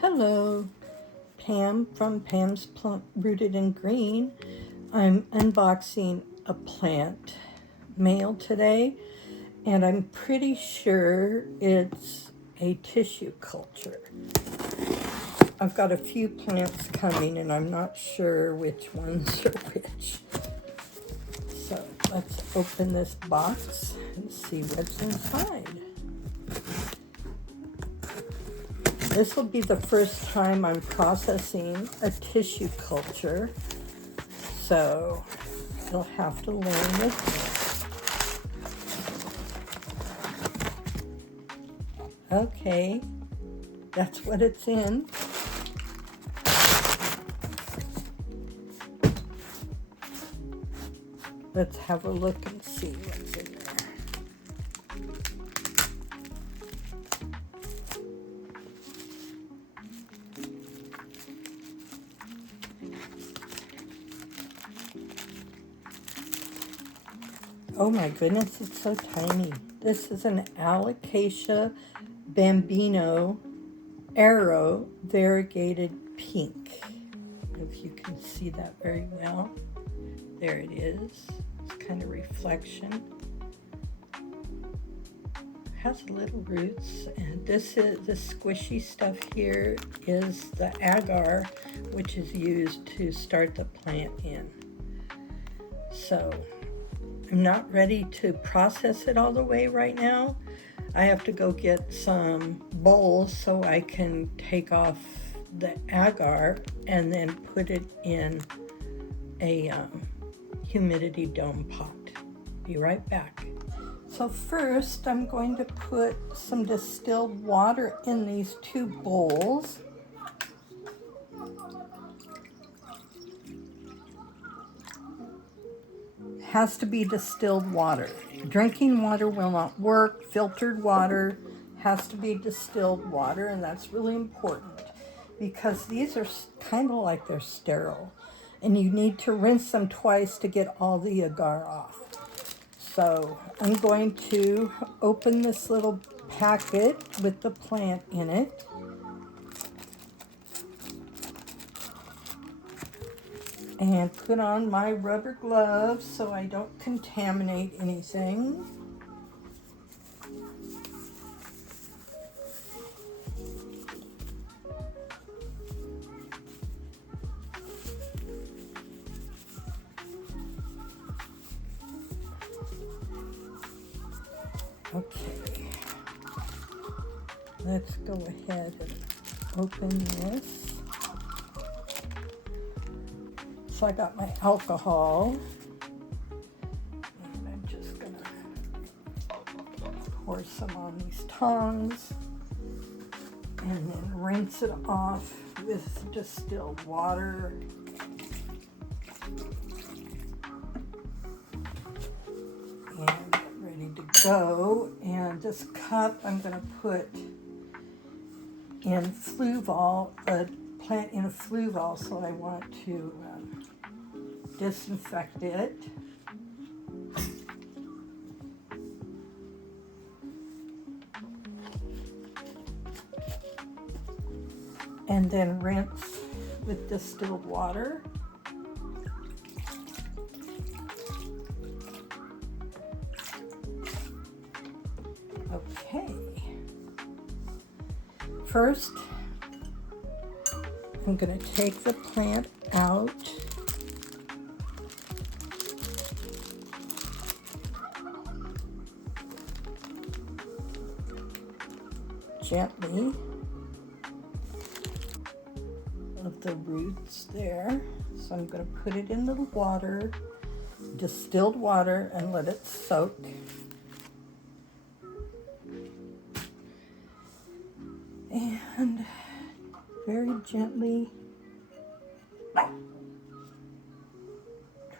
Hello, Pam from Pam's Rooted in Green. I'm unboxing a plant mail today, and I'm pretty sure it's a tissue culture. I've got a few plants coming, and I'm not sure which ones are which. So let's open this box and see what's inside. This will be the first time I'm processing a tissue culture, so you'll have to learn with me. Okay, that's what it's in. Let's have a look and see what's in there. Oh my goodness, it's so tiny. This is an Alocasia Bambino Arrow Variegated Pink. If you can see that very well. There it is. It's kind of reflection. It has little roots, and this is the squishy stuff here is the agar, which is used to start the plant in. So I'm not ready to process it all the way right now. I have to go get some bowls so I can take off the agar and then put it in a humidity dome pot. Be right back. So first I'm going to put some distilled water in these two bowls. Has to be distilled water. Drinking water will not work. Filtered water has to be distilled water, and that's really important because these are kind of like they're sterile, and you need to rinse them twice to get all the agar off. So I'm going to open this little packet with the plant in it. And put on my rubber gloves so I don't contaminate anything. Okay, let's go ahead and open this. So I got my alcohol, and I'm just gonna pour some on these tongs and then rinse it off with distilled water. And get ready to go. And this cup I'm gonna put in Fluval, a plant in a Fluval, so I want to disinfect it. And then rinse with distilled water. Okay. First, I'm going to take the plant out. Gently of the roots there. So I'm going to put it in the water, distilled water, and let it soak. And very gently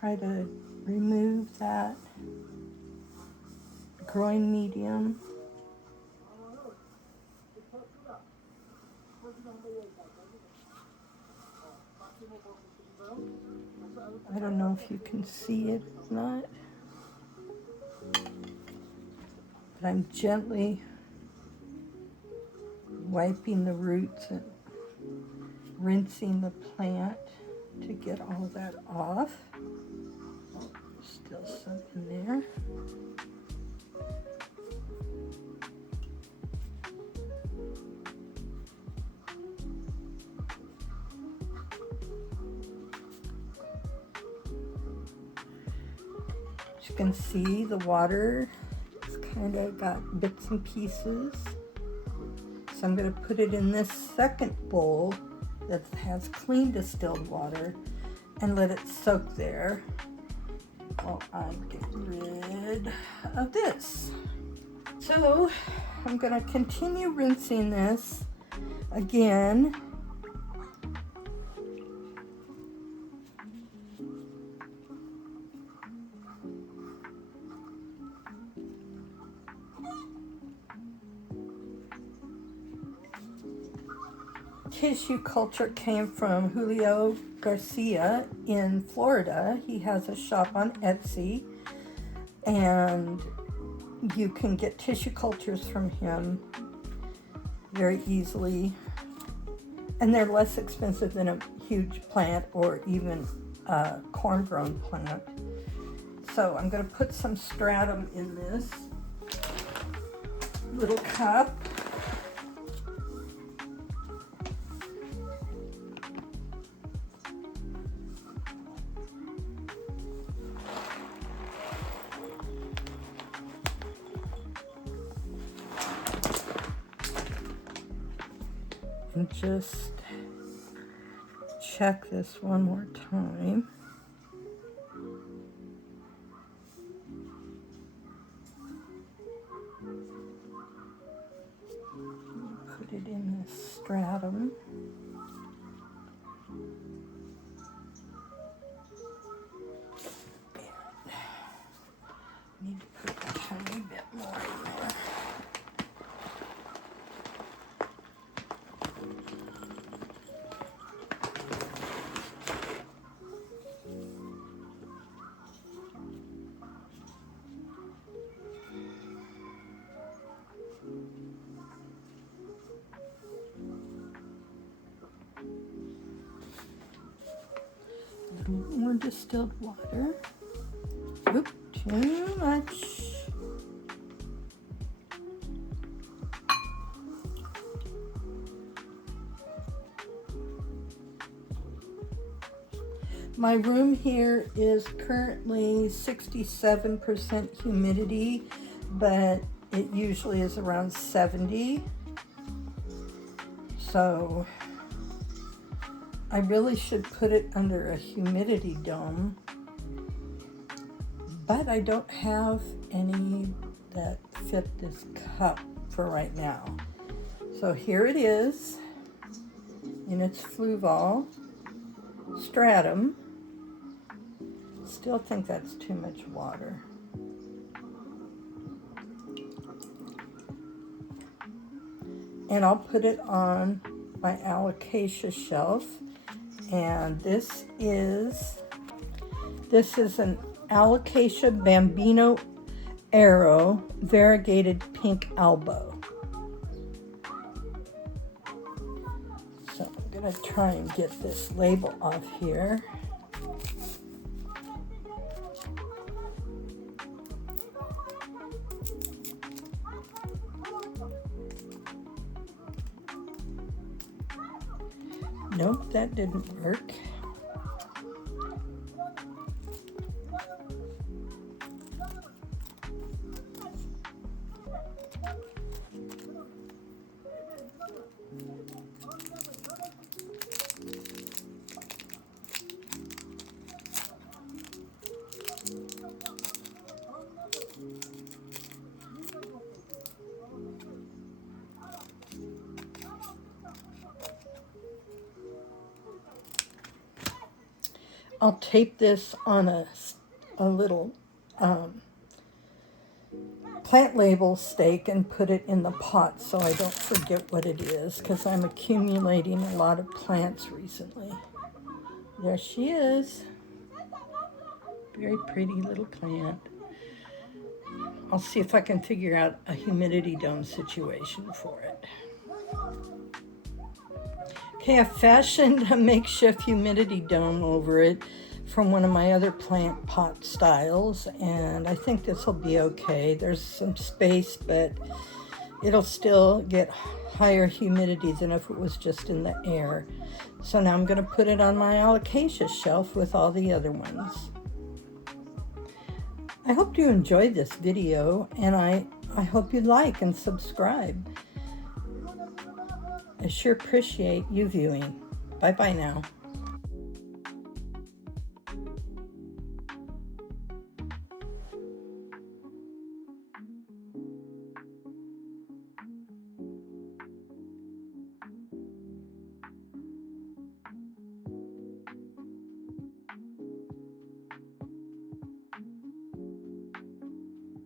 try to remove that growing medium. I don't know if you can see it or not, but I'm gently wiping the roots and rinsing the plant to get all of that off. Still some in there. As you can see, the water has kind of got bits and pieces. So I'm going to put it in this second bowl that has clean distilled water and let it soak there while I get rid of this. So I'm going to continue rinsing this again. Tissue culture came from Julio Garcia in Florida. He has a shop on Etsy, and you can get tissue cultures from him very easily, and they're less expensive than a huge plant or even a corn-grown plant. So I'm going to put some stratum in this little cup. And just check this one more time. Put it in this stratum. Need to put a tiny bit more in there. A little more distilled water. Oop, too much. My room here is currently 67% humidity, but it usually is around 70. So I really should put it under a humidity dome, but I don't have any that fit this cup for right now. So here it is in its fluval stratum. Still think that's too much water. And I'll put it on my Alocasia shelf. And this is an Alocasia Bambino Arrow Variegated Pink Albo. So I'm going to try and get this label off here. Nope, that didn't work. I'll tape this on a little plant label stake and put it in the pot so I don't forget what it is, because I'm accumulating a lot of plants recently. There she is. Very pretty little plant. I'll see if I can figure out a humidity dome situation for it. Okay, I fashioned a makeshift humidity dome over it from one of my other plant pot styles, and I think this will be okay. There's some space, but it'll still get higher humidity than if it was just in the air. So now I'm going to put it on my Alocasia shelf with all the other ones. I hope you enjoyed this video, and I hope you like and subscribe. I sure appreciate you viewing. Bye-bye now.